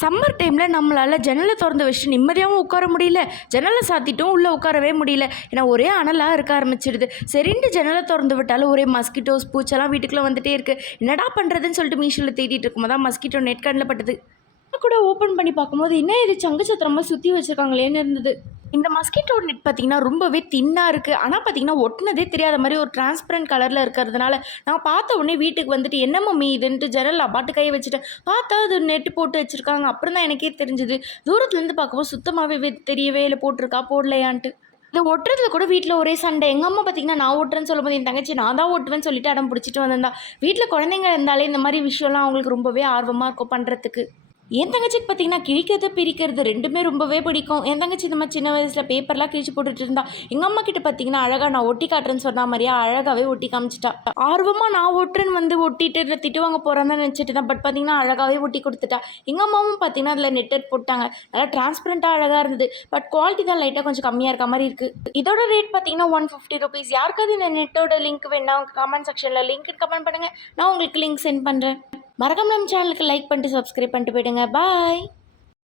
Summer டைமில் நம்மளால் ஜன்னலை திறந்து வச்சுட்டு நிம்மதியாகவும் உட்கார முடியல. ஜன்னலை சாத்திட்டும் உள்ளே உட்காரவே முடியல. ஏன்னா ஒரே அனலாக இருக்க ஆரம்பிச்சிடுது சரிண்டு ஜன்னலை திறந்து விட்டாலும் ஒரே மஸ்கிட்டோஸ் பூச்செல்லாம் வீட்டுக்குள்ளே வந்துட்டே இருக்குது என்னடா பண்ணுறதுன்னு சொல்லிட்டு மீஷோவில் தேடிட்டு இருக்கும்போது தான் மஸ்கிட்டோ நெட் கண்ணில் பட்டது. கூட ஓப்பன் பண்ணி பார்க்கும்போது என்ன இது? சங்கு சத்திரமாக சுற்றி வச்சுருக்காங்களேன்னு இருந்தது. இந்த மஸ்கிட்டோ நெட் பார்த்தீங்கன்னா ரொம்பவே தின்னாக இருக்குது ஆனால் பார்த்தீங்கன்னா ஒட்டினதே தெரியாத மாதிரி ஒரு டிரான்ஸ்பரண்ட் கலரில் இருக்கிறதுனால நான் பார்த்த உடனே வீட்டுக்கு வந்துட்டு என்ன மம்மி இதுன்ட்டு ஜன்னல் அப்பாட்டு கையை வச்சுட்டேன். பார்த்தா அது நெட்டு போட்டு வச்சுருக்காங்க. அப்புறம் தான் எனக்கே தெரிஞ்சுது. தூரத்துலேருந்து பார்க்கும்போது சுத்தமாகவே தெரியவே இல்லை போட்டிருக்கா? போடலையான்ட்டு. இந்த ஒட்டுறதுல கூட வீட்டில் ஒரே சண்டை. எங்கள் அம்மா பார்த்தீங்கன்னா நான் ஓட்டுறேன்னு சொல்லும்போது என் தங்கச்சி நான் தான் ஓட்டுவேன்னு சொல்லிட்டு அடம் பிடிச்சிட்டு வந்திருந்தா. வீட்டில் குழந்தைங்க இருந்தாலே இந்த மாதிரி விஷயம்லாம் அவங்களுக்கு ரொம்பவே ஆர்வமாக இருக்கும் பண்ணுறதுக்கு என் தங்கச்சிக்கு பார்த்தீங்கன்னா கிழிக்கிறது பிரிக்கிறது ரெண்டுமே ரொம்பவே பிடிக்கும். என் தங்கச்சி இந்த மாதிரி சின்ன வயசில் பேப்பர்லாம் கிழிச்சு போட்டுட்டு இருந்தா எங்கள் அம்மா கிட்ட பார்த்தீங்கன்னா அழகாக நான் ஒட்டி காட்டுறேன்னு சொன்ன மாதிரியே அழகாகவே ஒட்டி காமிச்சிட்டா. ஆர்வமாக நான் ஒட்டுறேன்னு வந்து ஒட்டிட்டு திட்டு வாங்க போகிறேன்னு தான் நினச்சிட்டு தான் பட் பார்த்தீங்கன்னா அழகாகவே ஒட்டி கொடுத்துட்டா. எங்கள் அம்மாவும் பார்த்தீங்கன்னா அதில் நெட்டட் போட்டாங்க. நல்லா டிரான்ஸ்பரண்ட்டாக அழகாக இருந்தது. பட் குவாலிட்டி தான் லைட்டாக கொஞ்சம் கம்மியாக இருக்க மாதிரி இருக்குது இதோட ரேட் பார்த்தீங்கன்னா ஒன் ஃபிஃப்டி ருபீஸ் யாருக்காவது இந்த நெட்டோட லிங்க் வேணா கமெண்ட் செக்ஷனில் லிங்க் கமெண்ட் பண்ணுங்கள் நான் உங்களுக்கு லிங்க் சென்ட் பண்ணுறேன் மறக்காம நம்ம சேனலுக்கு லைக் பண்ணிட்டு சப்ஸ்கிரைப் பண்ணிட்டு போயிடுங்க. பாய்